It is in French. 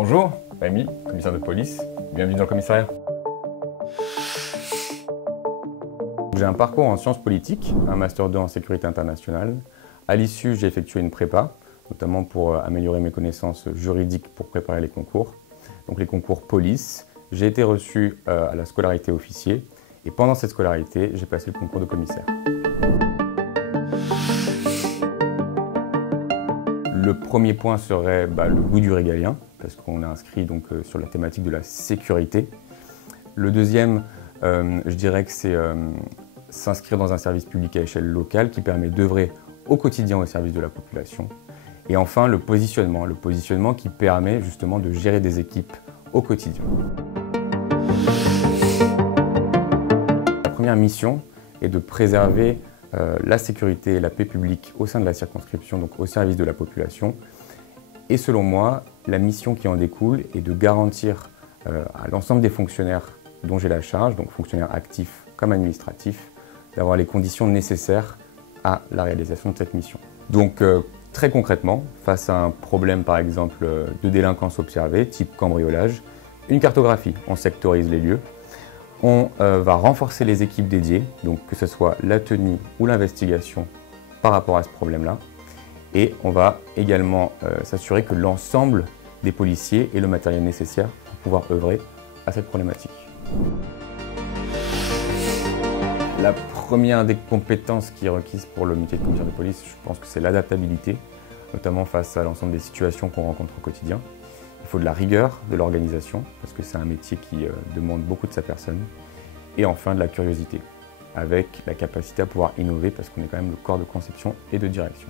Bonjour, Rémi, commissaire de police. Bienvenue dans le commissariat. J'ai un parcours en sciences politiques, un master 2 en sécurité internationale. À l'issue, j'ai effectué une prépa, notamment pour améliorer mes connaissances juridiques pour préparer les concours. Donc les concours police. J'ai été reçu à la scolarité officier et pendant cette scolarité, j'ai passé le concours de commissaire. Le premier point serait le goût du régalien, parce qu'on est inscrit donc, sur la thématique de la sécurité. Le deuxième, je dirais que c'est s'inscrire dans un service public à échelle locale qui permet d'œuvrer au quotidien au service de la population. Et enfin, le positionnement qui permet justement de gérer des équipes au quotidien. La première mission est de préserver la sécurité et la paix publique au sein de la circonscription, donc au service de la population. Et selon moi, la mission qui en découle est de garantir à l'ensemble des fonctionnaires dont j'ai la charge, donc fonctionnaires actifs comme administratifs, d'avoir les conditions nécessaires à la réalisation de cette mission. Donc très concrètement, face à un problème par exemple de délinquance observée, type cambriolage, une cartographie, on sectorise les lieux. On va renforcer les équipes dédiées, donc que ce soit la tenue ou l'investigation par rapport à ce problème-là. Et on va également s'assurer que l'ensemble des policiers ait le matériel nécessaire pour pouvoir œuvrer à cette problématique. La première des compétences qui est requise pour le métier de commissaire de police, je pense que c'est l'adaptabilité, notamment face à l'ensemble des situations qu'on rencontre au quotidien. Il faut de la rigueur, de l'organisation, parce que c'est un métier qui demande beaucoup de sa personne. Et enfin, de la curiosité, avec la capacité à pouvoir innover, parce qu'on est quand même le corps de conception et de direction.